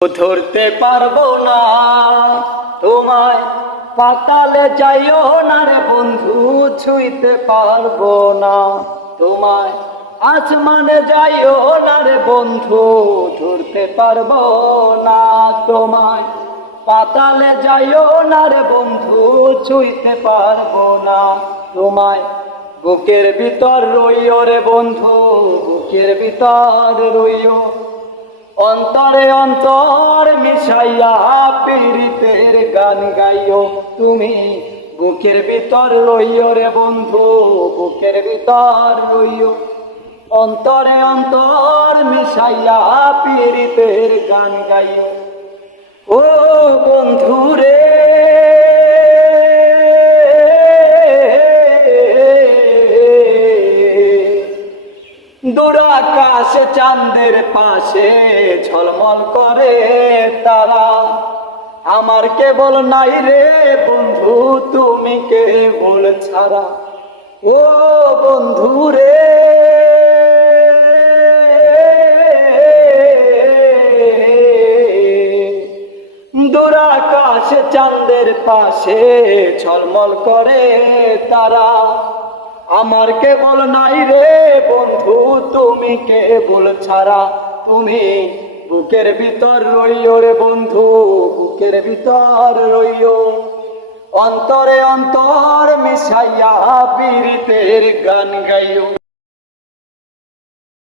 ধরতে পারবো না তোমায়, পাতালে যাইও না রে বন্ধু, ছুঁইতে পারবো না তোমায়, আসমানে যাইও না রে বন্ধু, ধরতে পারবো না তোমায়, পাতালে যাইও না রে বন্ধু, ছুঁইতে পারবো না তোমায়। বুকের ভিতর রইও রে বন্ধু, বুকের ভিতর রইও, অন্তরে অন্তর মিশাইয়া পীড়িতের গান গাইও তুমি। বুকের ভিতর রইও রে বন্ধু, বুকের ভিতর রইও, অন্তরে অন্তর মিশাইয়া পীড়িতের গান গাইও। ও বন্ধু রে, দূর আকাশে চাঁদের পাশে ঝলমল করে তারা, আমার কেবল নাই রে বন্ধু, তুমি কেবল ছাড়া। ও বন্ধু রে, দূর আকাশে চাঁদের পাশে ঝলমল করে তারা, আমার কেবল নাই রে বন্ধু, তুমি কেবল ছাড়া। তুমি বুকের ভিতর রইও রে বন্ধু, বুকের ভিতর রইও, অন্তরে অন্তর মিশাইয়া পীড়িতের গান গাইও।